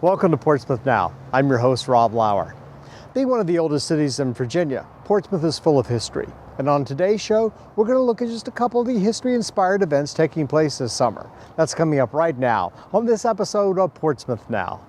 Welcome to Portsmouth Now. I'm your host, Rob Lauer. Being one of the oldest cities in Virginia, Portsmouth is full of history. And on today's show, we're going to look at just a couple of the history-inspired events taking place this summer. That's coming up right now on this episode of Portsmouth Now.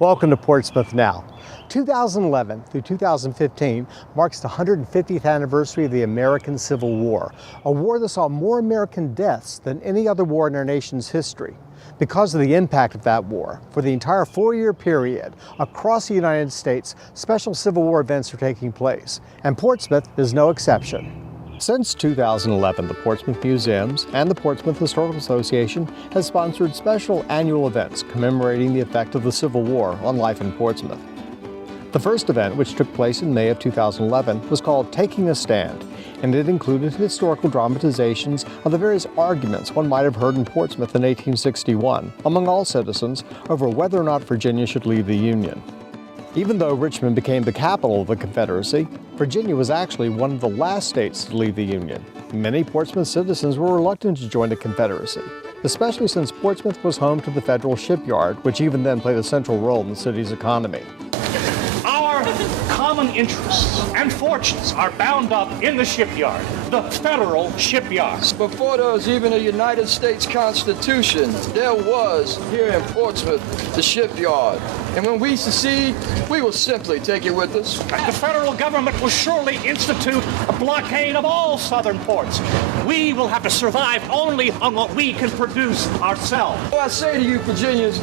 Welcome to Portsmouth Now. 2011 through 2015 marks the 150th anniversary of the American Civil War, a war that saw more American deaths than any other war in our nation's history. Because of the impact of that war, for the entire 4-year period, across the United States, special Civil War events are taking place, and Portsmouth is no exception. Since 2011, the Portsmouth Museums and the Portsmouth Historical Association has sponsored special annual events commemorating the effect of the Civil War on life in Portsmouth. The first event, which took place in May of 2011, was called Taking a Stand, and it included historical dramatizations of the various arguments one might have heard in Portsmouth in 1861 among all citizens over whether or not Virginia should leave the Union. Even though Richmond became the capital of the Confederacy, Virginia was actually one of the last states to leave the Union. Many Portsmouth citizens were reluctant to join the Confederacy, especially since Portsmouth was home to the federal shipyard, which even then played a central role in the city's economy. Our common interests and fortunes are bound up in the shipyard, the federal shipyard. Before there was even a United States Constitution, there was, here in Portsmouth, the shipyard. And when we secede, we will simply take it with us. The federal government will surely institute a blockade of all southern ports. We will have to survive only on what we can produce ourselves. So I say to you, Virginians,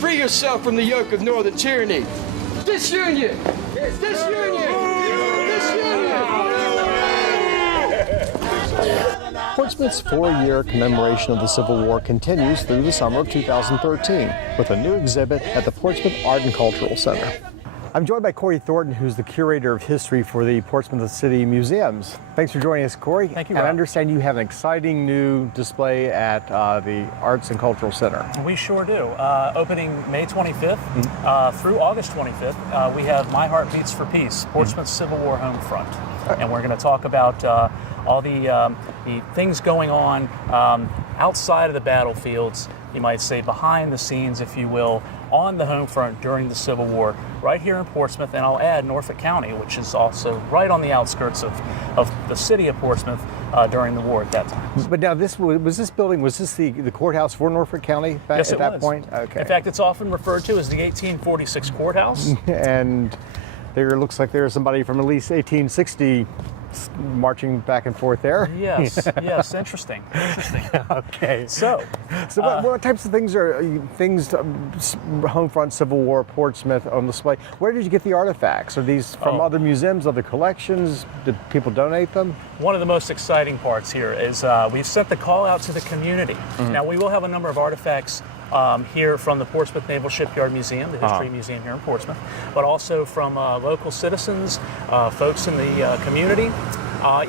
free yourself from the yoke of northern tyranny. Disunion! Disunion! Portsmouth's 4-year commemoration of the Civil War continues through the summer of 2013 with a new exhibit at the Portsmouth Art and Cultural Center. I'm joined by Corey Thornton, who's the curator of history for the Portsmouth City Museums. Thanks for joining us, Corey. Thank you, And Rob. I understand you have an exciting new display at the Arts and Cultural Center. We sure do. Opening May 25th through August 25th, we have My Heart Beats for Peace, Portsmouth Civil War Home Front. And we're going to talk about all the things going on outside of the battlefields, you might say behind the scenes, if you will, on the home front during the Civil War, right here in Portsmouth, and I'll add Norfolk County, which is also right on the outskirts of the city of Portsmouth during the war at that time. But now, this building, was this the courthouse for Norfolk County back Yes, at it that was. point? Okay. In fact, it's often referred to as the 1846 courthouse. And there looks like there's somebody from at least 1860 marching back and forth there. Yes, yes, interesting. Okay. So what types of things are home front Civil War Portsmouth on display? Where did you get the artifacts? Are these from other museums, other collections? Did people donate them? One of the most exciting parts here is we've sent the call out to the community. Now, we will have a number of artifacts here from the Portsmouth Naval Shipyard Museum, the History Museum here in Portsmouth, but also from local citizens, folks in the community,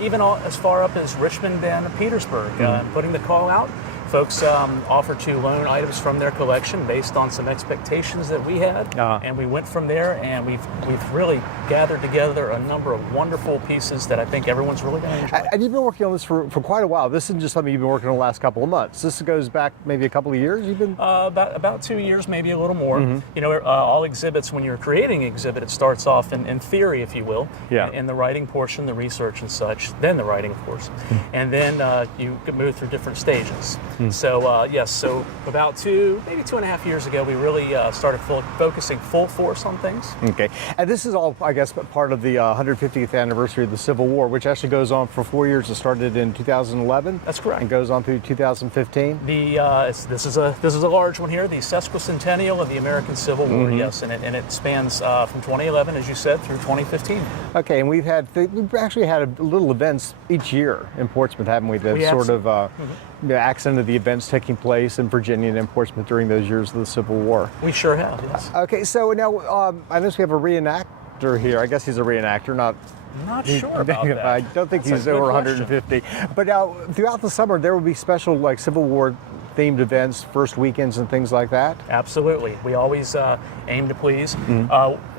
even as far up as Richmond and Petersburg. Putting the call out, folks offered to loan items from their collection based on some expectations that we had, and we went from there, and we've really gathered together a number of wonderful pieces that I think everyone's really going to enjoy. And you've been working on this for quite a while. This isn't just something you've been working on the last couple of months. This goes back maybe a couple of years. You've been about 2 years, maybe a little more. You know, all exhibits, when you're creating an exhibit, it starts off in theory, if you will, in the writing portion, the research and such, then the writing, of course, and then you can move through different stages. So yes, so about maybe 2.5 years ago, we really started focusing full force on things. Okay, and this is all, I guess, part of the 150th anniversary of the Civil War, which actually goes on for 4 years. It started in 2011. That's correct. And goes on through 2015. This is a large one here, the Sesquicentennial of the American Civil War. Yes, and it spans from 2011, as you said, through 2015. Okay, and we've actually had little events each year in Portsmouth, haven't we? That sort of accented the events taking place in Virginia and in Portsmouth during those years of the Civil War. We sure have, yes. Okay, so now I notice we have a reenactor here. I guess he's a reenactor, not Not sure about that. I don't think That's he's a good over question. 150. But now, throughout the summer, there will be special like Civil War themed events, first weekends and things like that? Absolutely. We always aim to please,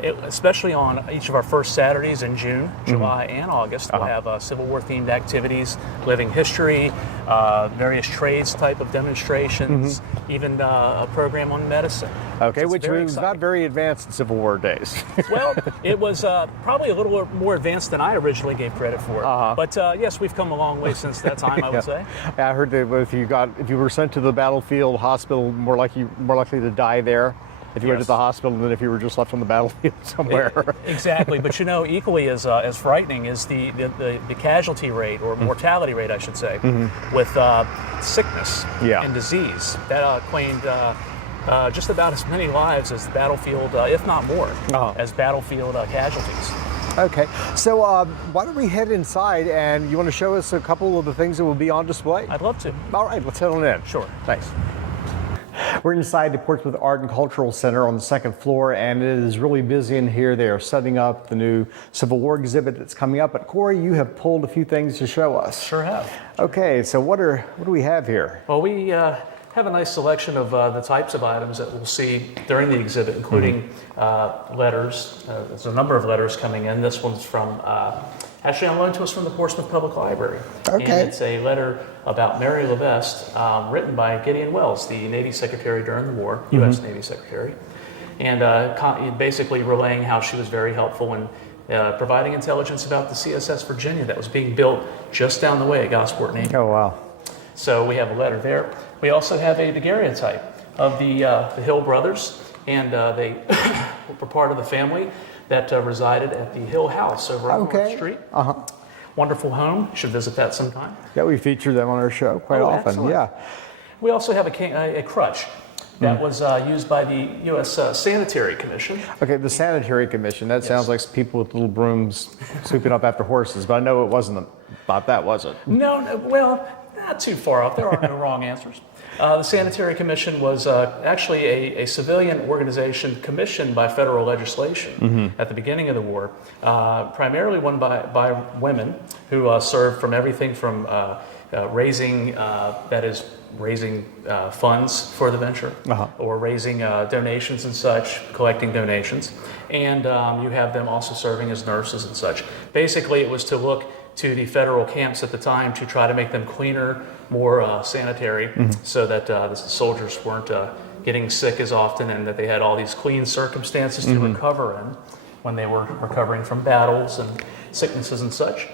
especially on each of our first Saturdays in June, July, and August. We'll have Civil War themed activities, living history, various trades type of demonstrations, even a program on medicine. Okay, So it's which very was not exciting. very advanced in Civil War days. Well, it was probably a little more advanced than I originally gave credit for. But yes, we've come a long way since that time, I would say. I heard that if you were sent to the battlefield hospital, more likely to die there if you went to Yes. the hospital than if you were just left on the battlefield somewhere. Exactly, but you know, equally as frightening is the casualty rate, or mortality rate, I should say, with sickness and disease. That claimed just about as many lives as the battlefield, if not more, as battlefield casualties. Okay, so why don't we head inside, and you want to show us a couple of the things that will be on display? I'd love to. All right, let's head on in. Sure. Thanks. We're inside the Portsmouth Art and Cultural Center on the second floor, and it is really busy in here. They are setting up the new Civil War exhibit that's coming up. But Corey, you have pulled a few things to show us. Sure have. Okay, so what do we have here? Well, we have a nice selection of the types of items that we'll see during the exhibit, including letters. There's a number of letters coming in. This one's from, actually on loan to us from the Portsmouth Public Library. Okay. And it's a letter about Mary LeVeste, written by Gideon Welles, the Navy Secretary during the war, U.S. Navy Secretary, and basically relaying how she was very helpful in providing intelligence about the CSS Virginia that was being built just down the way at Gosport Navy. Oh, wow. So we have a letter there. We also have a daguerreotype of the Hill brothers, and they were part of the family that resided at the Hill House over on North Street. Wonderful home. You should visit that sometime. Yeah, we feature them on our show quite often. Excellent. Yeah. We also have a crutch that was used by the U.S. Sanitary Commission. Okay, the Sanitary Commission. That sounds like people with little brooms sweeping up after horses, but I know it wasn't about that, was it? No, well, not too far off. There are no wrong answers. The Sanitary Commission was actually a civilian organization commissioned by federal legislation at the beginning of the war, primarily run by women who served from everything from raising funds for the venture, or raising donations and such, collecting donations, and you have them also serving as nurses and such. Basically, it was to look to the federal camps at the time to try to make them cleaner, more sanitary, so that the soldiers weren't getting sick as often, and that they had all these clean circumstances to recover in when they were recovering from battles and sicknesses and such.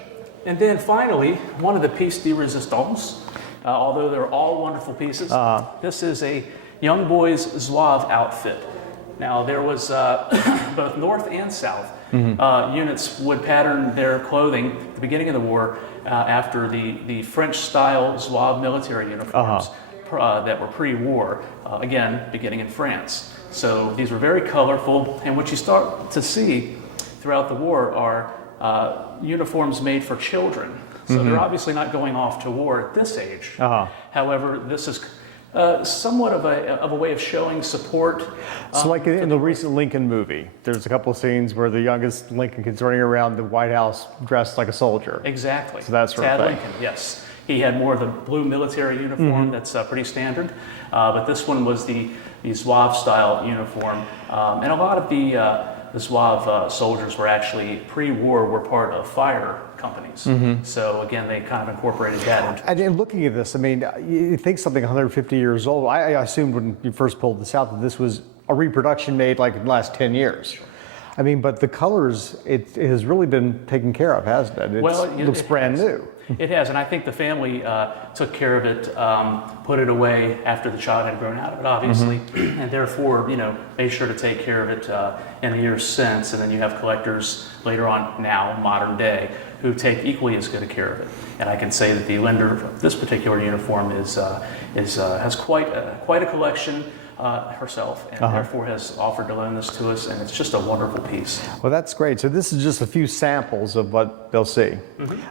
And then finally, one of the pièces de résistance, although they're all wonderful pieces, this is a young boy's Zouave outfit. Now, there was both North and South units would pattern their clothing at the beginning of the war after the French-style Zouave military uniforms that were pre-war, again, beginning in France. So these were very colorful, and what you start to see throughout the war are uniforms made for children. So they're obviously not going off to war at this age. However, this is somewhat of a way of showing support. So like in the recent Lincoln movie, there's a couple of scenes where the youngest Lincoln kid's running around the White House dressed like a soldier. Exactly. So that's sort of Tad thing. Lincoln, yes. He had more of the blue military uniform that's pretty standard, but this one was the Zouave style uniform. And a lot of the Zouave soldiers were actually pre-war were part of fire companies. So again, they kind of incorporated that into. And in looking at this, I mean, you think something 150 years old. I assumed when you first pulled this out that this was a reproduction made like in the last 10 years. I mean, but the colors, it has really been taken care of, hasn't it? It looks brand new. It has, and I think the family took care of it, put it away after the child had grown out of it, obviously, and therefore, made sure to take care of it in the years since. And then you have collectors later on now, modern day, who take equally as good a care of it. And I can say that the lender of this particular uniform has quite a collection herself, and therefore has offered to loan this to us, and it's just a wonderful piece. Well, that's great. So this is just a few samples of what they'll see.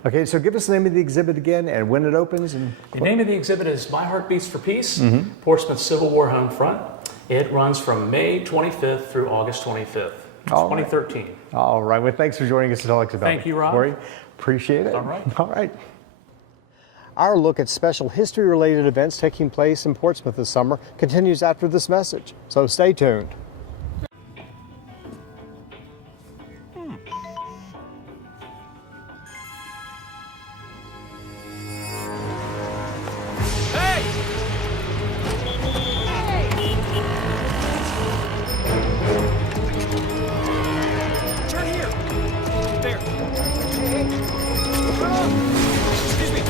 Okay, so give us the name of the exhibit again and when it opens. And the name of the exhibit is My Heart Beats for Peace, Portsmouth Civil War Home Front. It runs from May 25th through August 25th. All right. 2013. All right. Well, thanks for joining us to talk about it. Thank you, Rob. Corey, appreciate it. All right. All right. Our look at special history-related events taking place in Portsmouth this summer continues after this message, so stay tuned. Turn here. There. Excuse me.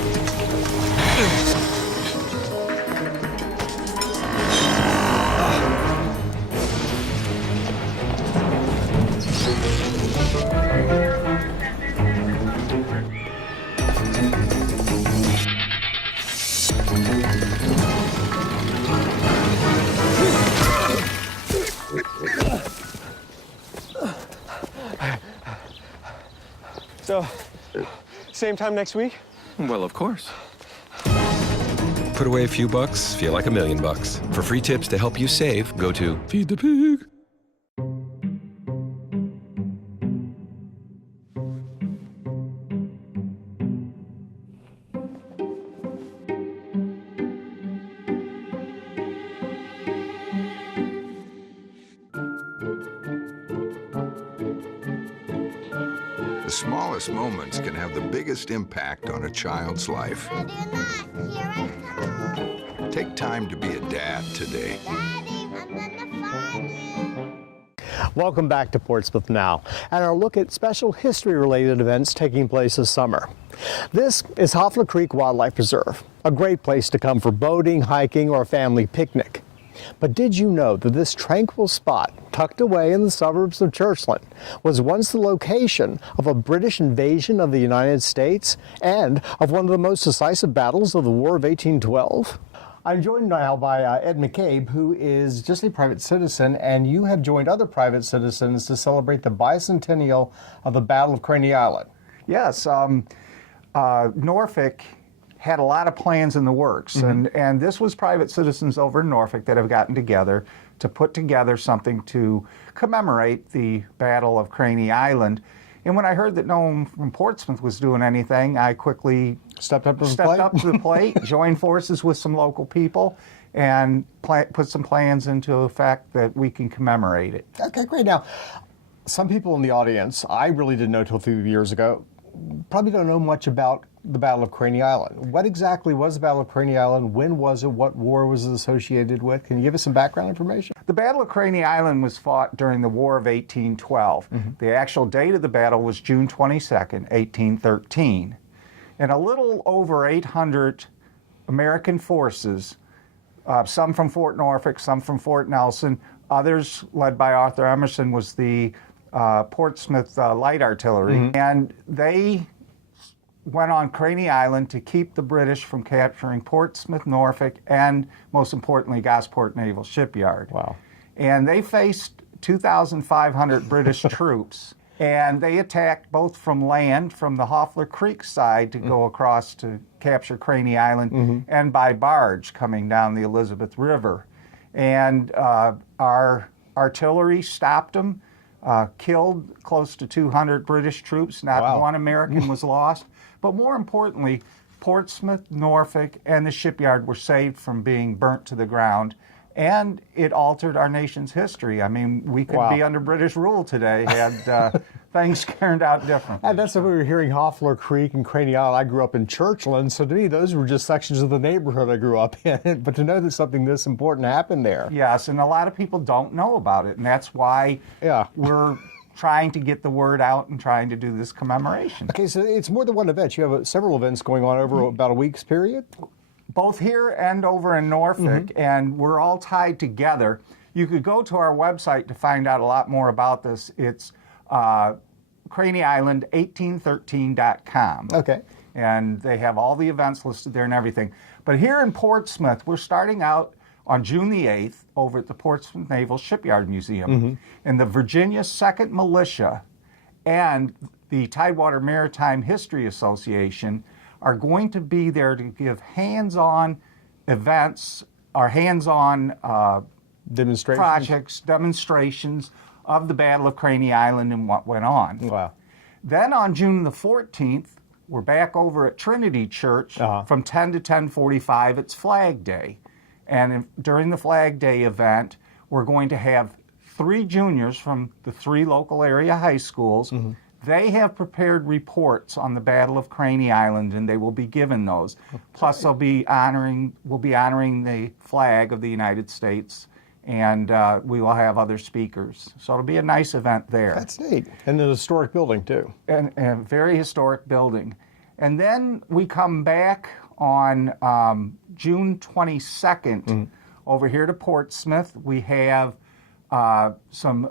So, same time next week? Well, of course. Put away a few bucks, feel like $1 million. For free tips to help you save, go to Feed the Pig. The smallest moments can have the biggest impact on a child's life. Ready or not, here I come. Take time to be a dad today. Daddy, I'm gonna find you. Welcome back to Portsmouth Now, and our look at special history-related events taking place this summer. This is Hoffler Creek Wildlife Preserve, a great place to come for boating, hiking, or a family picnic. But did you know that this tranquil spot, tucked away in the suburbs of Churchland, was once the location of a British invasion of the United States and of one of the most decisive battles of the War of 1812? I'm joined now by Ed McCabe, who is just a private citizen, and you have joined other private citizens to celebrate the bicentennial of the Battle of Craney Island. Yes, Norfolk had a lot of plans in the works, and this was private citizens over in Norfolk that have gotten together to put together something to commemorate the Battle of Craney Island. And when I heard that no one from Portsmouth was doing anything, I quickly Stepped up to the plate, joined forces with some local people, and put some plans into effect that we can commemorate it. Okay, great. Now, some people in the audience, I really didn't know till a few years ago, probably don't know much about the Battle of Craney Island. What exactly was the Battle of Craney Island? When was it? What war was it associated with? Can you give us some background information? The Battle of Craney Island was fought during the War of 1812. The actual date of the battle was June 22nd, 1813. And a little over 800 American forces, some from Fort Norfolk, some from Fort Nelson, others led by Arthur Emerson, was the Portsmouth Light Artillery. And they went on Craney Island to keep the British from capturing Portsmouth, Norfolk, and most importantly, Gosport Naval Shipyard. Wow. And they faced 2,500 British troops, and they attacked both from land, from the Hoffler Creek side to go across to capture Craney Island, and by barge coming down the Elizabeth River. And our artillery stopped them, killed close to 200 British troops. Not one American was lost. But more importantly, Portsmouth, Norfolk, and the shipyard were saved from being burnt to the ground. And it altered our nation's history. I mean, we could be under British rule today had things turned out different. And that's what we were hearing, Hoffler Creek and Craney Island. I grew up in Churchland, so to me, those were just sections of the neighborhood I grew up in. But to know that something this important happened there. Yes, and a lot of people don't know about it, and that's why we're trying to get the word out and trying to do this commemoration. Okay, so it's more than one event. You have several events going on over about a week's period? Both here and over in Norfolk, and we're all tied together. You could go to our website to find out a lot more about this. It's craneyisland1813.com. Okay. And they have all the events listed there and everything. But here in Portsmouth, we're starting out on June the 8th over at the Portsmouth Naval Shipyard Museum. And the Virginia 2nd Militia and the Tidewater Maritime History Association are going to be there to give hands-on events or hands-on demonstrations, projects, demonstrations of the Battle of Craney Island and what went on. Wow. Then on June the 14th, we're back over at Trinity Church from 10 to 10:45. It's Flag Day. And during the Flag Day event, we're going to have 3 juniors from the 3 local area high schools. They have prepared reports on the Battle of Craney Island, and they will be given those. Plus, we'll be honoring the flag of the United States, and we will have other speakers. So it'll be a nice event there. That's neat. And an historic building, too. And a very historic building. And then we come back on June 22nd over here to Portsmouth. We have some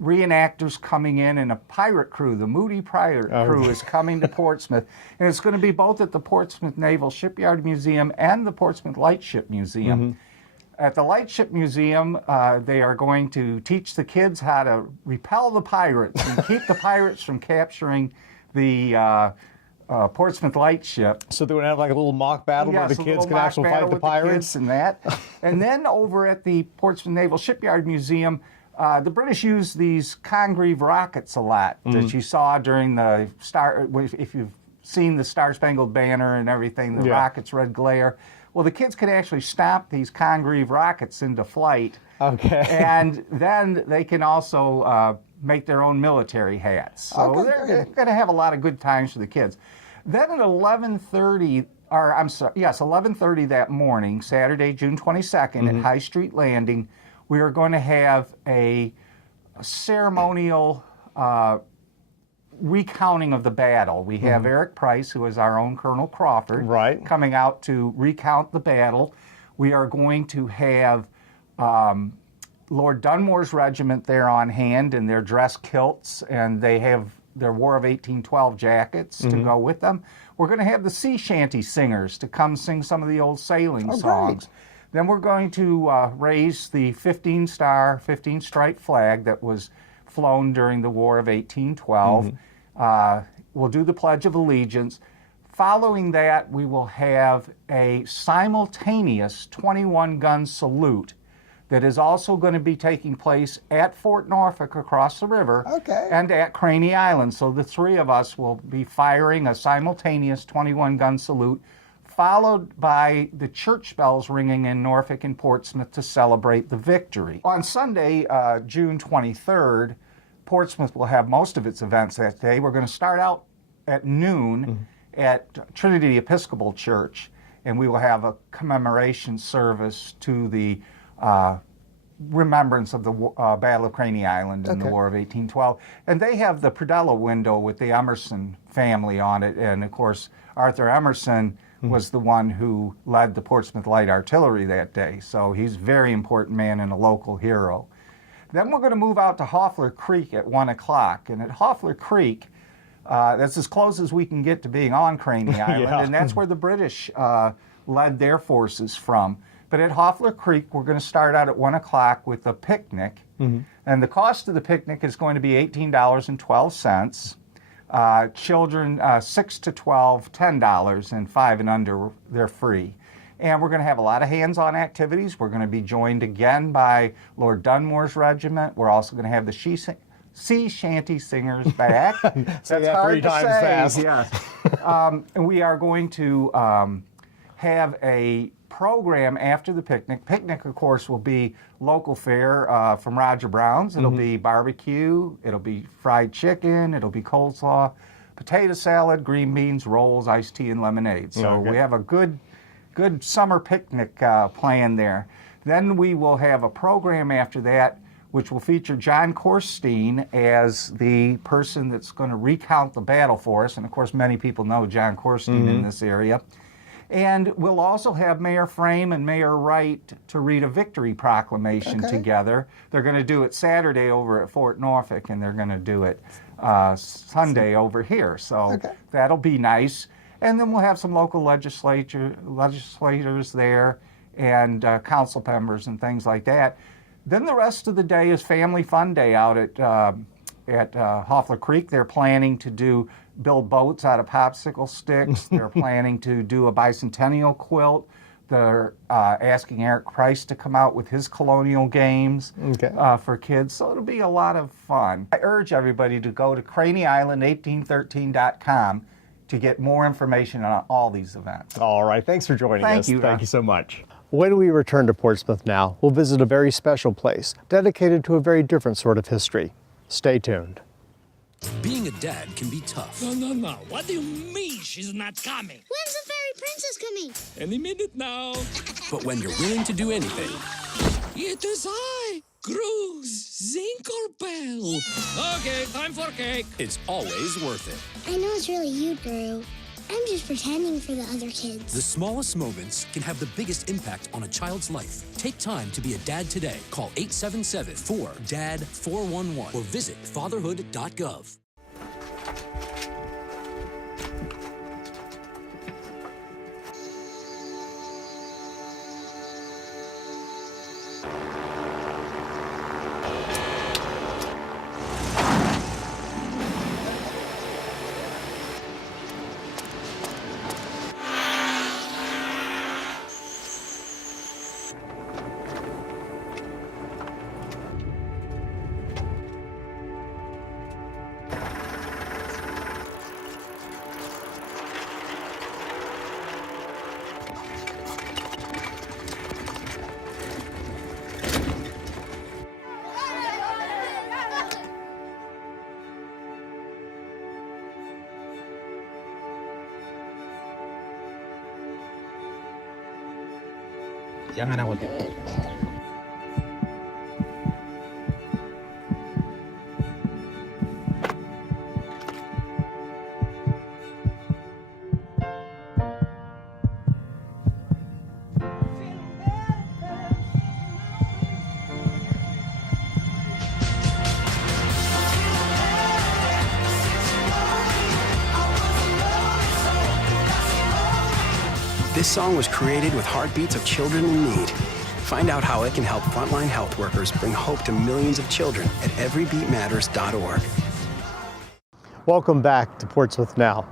reenactors coming in a pirate crew. The Moody Pirate Crew is coming to Portsmouth, and it's going to be both at the Portsmouth Naval Shipyard Museum and the Portsmouth Lightship Museum. At the Lightship Museum, they are going to teach the kids how to repel the pirates and keep the pirates from capturing the Portsmouth Lightship. So they're going to have like a little mock battle where the kids can actually fight the pirates? And that. And then over at the Portsmouth Naval Shipyard Museum, the British use these Congreve rockets a lot that you saw during the if you've seen the Star-Spangled Banner and everything, the rockets' red glare. Well, the kids could actually stomp these Congreve rockets into flight. Okay. And then they can also make their own military hats. So they're going to have a lot of good times for the kids. Then at 11:30 that morning, Saturday, June 22nd, at High Street Landing, we are going to have a ceremonial recounting of the battle. We have Eric Price, who is our own Colonel Crawford, coming out to recount the battle. We are going to have Lord Dunmore's regiment there on hand in their dress kilts, and they have their War of 1812 jackets to go with them. We're going to have the sea shanty singers to come sing some of the old sailing songs. Great. Then we're going to raise the 15-stripe flag that was flown during the War of 1812. We'll do the Pledge of Allegiance. Following that, we will have a simultaneous 21-gun salute that is also going to be taking place at Fort Norfolk across the river and at Craney Island. So the 3 of us will be firing a simultaneous 21-gun salute, followed by the church bells ringing in Norfolk and Portsmouth to celebrate the victory. On Sunday, June 23rd, Portsmouth will have most of its events that day. We're going to start out at noon at Trinity Episcopal Church, and we will have a commemoration service to the remembrance of the Battle of Craney Island and the War of 1812. And they have the Predella window with the Emerson family on it, and of course Arthur Emerson was the one who led the Portsmouth Light Artillery that day, so he's a very important man and a local hero. Then we're going to move out to Hoffler Creek at 1 o'clock, and at Hoffler Creek, that's as close as we can get to being on Craney Island, and that's where the British led their forces from. But at Hoffler Creek, we're going to start out at 1 o'clock with a picnic, and the cost of the picnic is going to be $18.12. Children 6 to 12, $10, and 5 and under, they're free. And we're going to have a lot of hands-on activities. We're going to be joined again by Lord Dunmore's regiment. We're also going to have the sea shanty singers back. That's hard 3 to times say. fast. Yes. And we are going to have a program after the picnic. Picnic, of course, will be local fare from Roger Brown's. It'll be barbecue, it'll be fried chicken, it'll be coleslaw, potato salad, green beans, rolls, iced tea, and lemonade. So we have a good summer picnic plan there. Then we will have a program after that which will feature John Corstein as the person that's going to recount the battle for us. And of course, many people know John Corstein in this area. And we'll also have Mayor Frame and Mayor Wright to read a victory proclamation together. They're going to do it Saturday over at Fort Norfolk, and they're going to do it Sunday over here. So that'll be nice. And then we'll have some local legislators there and council members and things like that. Then the rest of the day is Family Fun Day out at Hoffler Creek. They're planning to build boats out of popsicle sticks. They're planning to do a bicentennial quilt, They're asking Eric Price to come out with his colonial games for kids, so it'll be a lot of fun. I urge everybody to go to CraneyIsland1813.com to get more information on all these events. All right, thanks for joining us. Thank you. Thank you so much. When we return to Portsmouth Now, we'll visit a very special place dedicated to a very different sort of history. Stay tuned. Being a dad can be tough. No. What do you mean she's not coming? When's the fairy princess coming? Any minute now. But when you're willing to do anything, It is I, Grooves Zinkerbell. Okay, time for cake. it's always worth it. I know it's really you, Drew. I'm just pretending for the other kids. The smallest moments can have the biggest impact on a child's life. Take time to be a dad today. Call 877-4DAD-411 or visit fatherhood.gov. Jangan awal. This song was created with heartbeats of children in need. Find out how it can help frontline health workers bring hope to millions of children at everybeatmatters.org. Welcome back to Portsmouth Now.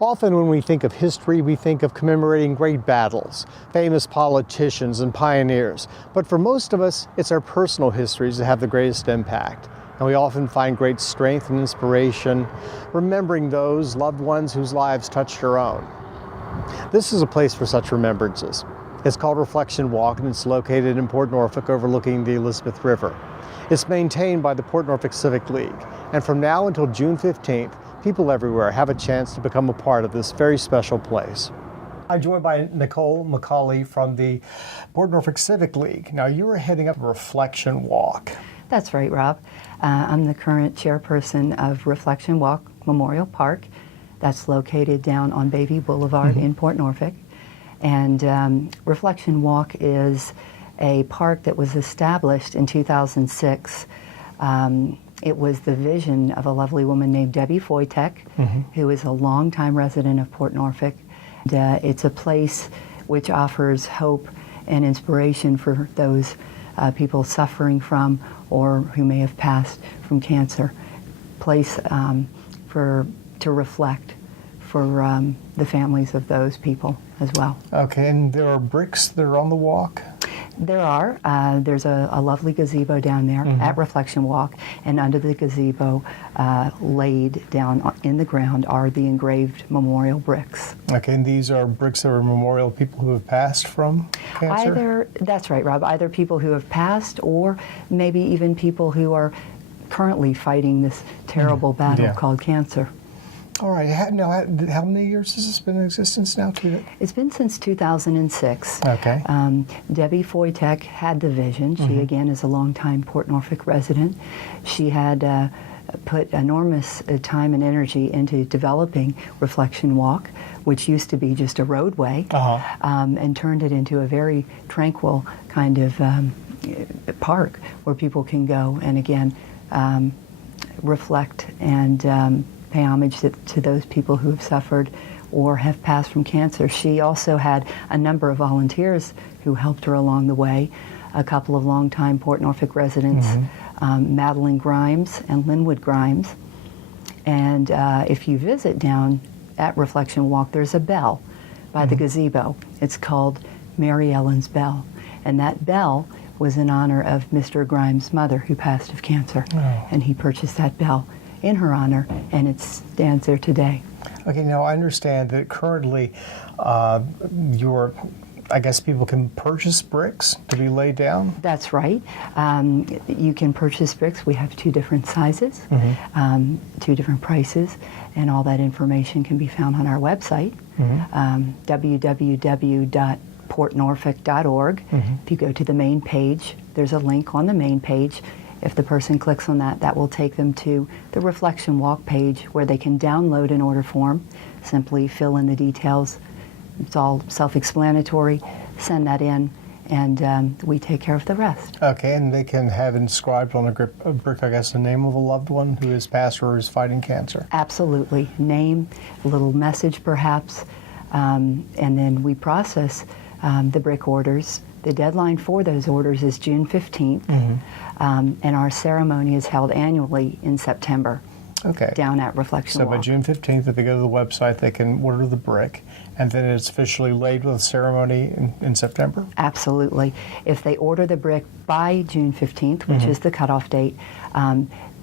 Often when we think of history, we think of commemorating great battles, famous politicians and pioneers. But for most of us, it's our personal histories that have the greatest impact. And we often find great strength and inspiration remembering those loved ones whose lives touched our own. This is a place for such remembrances. It's called Reflection Walk, and it's located in Port Norfolk overlooking the Elizabeth River. It's maintained by the Port Norfolk Civic League, and from now until June 15th, people everywhere have a chance to become a part of this very special place. I'm joined by Nicole Macauley from the Port Norfolk Civic League. Now, you are heading up Reflection Walk. That's right, Rob. I'm the current chairperson of Reflection Walk Memorial Park. That's located down on Bayview Boulevard in Port Norfolk. And Reflection Walk is a park that was established in 2006. It was the vision of a lovely woman named Debbie Foytek, who is a longtime resident of Port Norfolk. And, it's a place which offers hope and inspiration for those people suffering from or who may have passed from cancer. Place to reflect for the families of those people as well. Okay, and there are bricks that are on the walk? There are. There's a lovely gazebo down there at Reflection Walk, and under the gazebo, laid down in the ground, are the engraved memorial bricks. Okay, and these are bricks that are memorial people who have passed from cancer? That's right, Rob. Either people who have passed or maybe even people who are currently fighting this terrible battle called cancer. All right. Now, how many years has this been in existence now? It's been since 2006. Okay. Debbie Foytek had the vision. She, again, is a longtime Port Norfolk resident. She had put enormous time and energy into developing Reflection Walk, which used to be just a roadway, and turned it into a very tranquil kind of park where people can go and, again, reflect and pay homage to those people who have suffered or have passed from cancer. She also had a number of volunteers who helped her along the way, a couple of longtime Port Norfolk residents, Madeline Grimes and Linwood Grimes. And if you visit down at Reflection Walk, there's a bell by the gazebo. It's called Mary Ellen's bell. And that bell was in honor of Mr. Grimes' mother, who passed of cancer. And he purchased that bell in her honor, and it stands there today. Okay, now I understand that currently I guess people can purchase bricks to be laid down? That's right. You can purchase bricks. We have 2 different sizes, 2 different prices, and all that information can be found on our website, www.portnorfolk.org. If you go to the main page, there's a link on the main page. If the person clicks on that, that will take them to the Reflection Walk page where they can download an order form, simply fill in the details. It's all self-explanatory. Send that in, and we take care of the rest. Okay, and they can have inscribed on a brick, I guess, the name of a loved one who is passed or is fighting cancer. Absolutely. Name, a little message perhaps, and then we process the brick orders. The deadline for those orders is June 15th, and our ceremony is held annually in September. Okay. Down at Reflection Walk. So by June 15th, if they go to the website, they can order the brick, and then it's officially laid with a ceremony in September? Absolutely. If they order the brick by June 15th, which is the cutoff date,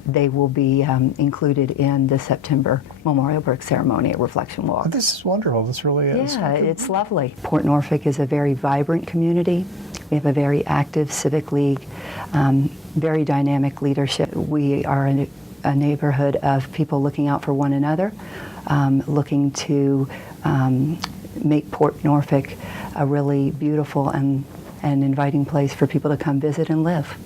they will be included in the September Memorial Brick Ceremony at Reflection Walk. Oh, this is wonderful. This really is. Yeah, it's lovely. Port Norfolk is a very vibrant community. We have a very active civic league, very dynamic leadership. We are a neighborhood of people looking out for one another, looking to make Port Norfolk a really beautiful and inviting place for people to come visit and live.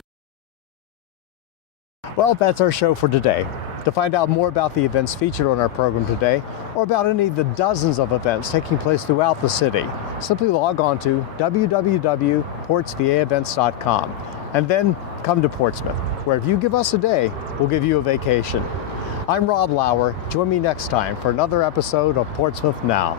Well, that's our show for today. To find out more about the events featured on our program today, or about any of the dozens of events taking place throughout the city, simply log on to www.portsvaevents.com and then come to Portsmouth, where if you give us a day, we'll give you a vacation. I'm Rob Lauer. Join me next time for another episode of Portsmouth Now.